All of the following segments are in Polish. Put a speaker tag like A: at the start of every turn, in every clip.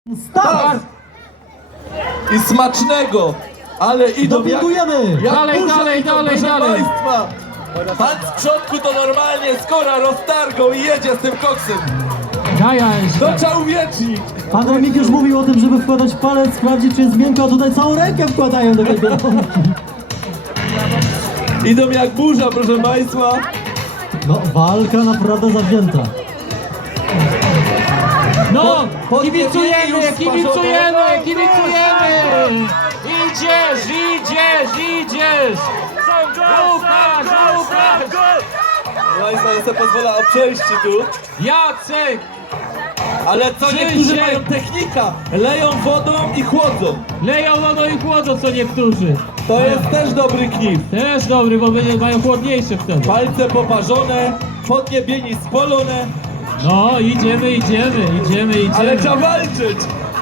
A: Start!
B: I smacznego! Ale idą
A: Dopingujemy!
B: jak
C: Dalej,
B: burza
C: dalej,
B: idą,
C: dalej,
B: proszę
C: dalej.
B: Państwa! Pan z przodku to normalnie skora roztargą i jedzie z tym koksem. To trzeba uwiecznić.
A: Pan Remigiusz mówił o tym, żeby wkładać palec, sprawdzić czy jest miękko, a tutaj całą rękę wkładają do tej białki.
B: Idą jak burza, proszę Państwa.
A: No, walka naprawdę zawzięta.
C: No,
B: Podniebienie
C: kibicujemy,
B: już
C: kibicujemy,
B: sparzone.
C: kibicujemy! Idziesz! Łukasz!
B: Proszę Państwa, ja sobie pozwolę o przejście tu.
C: Jacek!
B: Ale co
C: Przyjdzie.
B: niektórzy mają technika. Leją wodą i chłodzą.
C: Leją wodą i chłodzą co niektórzy.
B: To jest też dobry knif.
C: Też dobry, bo mają chłodniejsze wtedy.
B: Palce poparzone, podniebieni spolone.
C: No, idziemy.
B: Ale trzeba walczyć.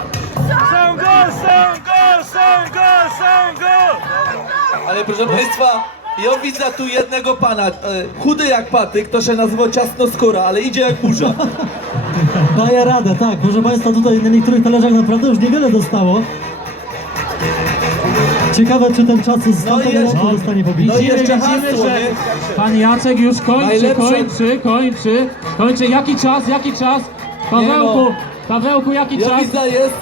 B: Ale proszę Państwa, ja widzę tu jednego pana, chudy jak patyk, to się nazywa ciasnoskóra, ale idzie jak burza.
A: Daje radę, tak. Proszę Państwa, tutaj na niektórych talerzach naprawdę już niewiele dostało. Ciekawe, czy ten czas z tamtego
B: jeszcze-
A: roku zostanie pobity.
B: No i jeszcze
C: Widzimy,
B: hasło,
C: że
B: nie?
C: pan Jacek już
B: Najlepsze-
C: kończy. Jaki czas? Pawełku, jaki
B: Ja
C: czas?
B: widzę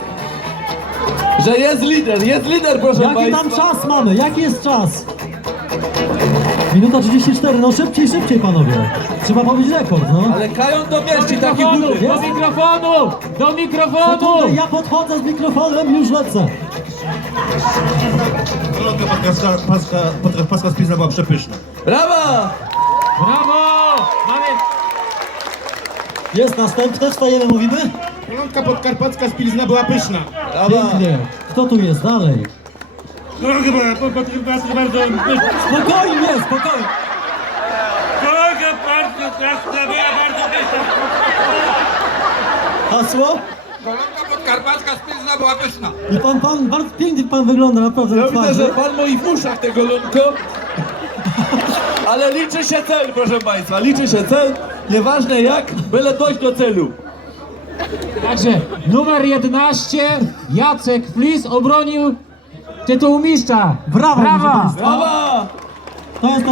B: że jest lider, proszę
A: Jaki
B: Państwa.
A: tam czas mamy? Jaki jest czas? Minuta 34, no szybciej panowie. Trzeba pobić rekord, no.
B: Ale Kajon to mieści taki
C: Do
B: budy.
C: mikrofonu!
A: Sekundę, ja podchodzę z mikrofonem i już lecę.
D: Kolonka podkarpacka z Pilzna była przepyszna.
B: Brawa!
C: Brawo! Mamy...
A: Jest następne, wstajemy, mówimy?
D: Kolonka podkarpacka z Pilzna była pyszna.
B: Brawa!
A: Pięknie. Kto tu jest dalej?
D: Kolonka podkarpacka bardzo pyszna.
A: Spokojnie!
D: Kolonka podkarpacka była bardzo pyszna.
A: Hasło?
E: Kolonka podkarpacka z Pilzna była pyszna.
A: I pan, bardzo pięknie pan wygląda, naprawdę
B: Ja
A: na
B: widzę,
A: twarzy.
B: że pan moi w uszach tego lunko. Ale liczy się cel, proszę Państwa, liczy się cel. Nieważne jak, byle dojść do celu.
C: Także numer 11, Jacek Flis obronił tytuł mistrza.
A: Brawo, proszę państwa.
B: Brawa!
A: To jest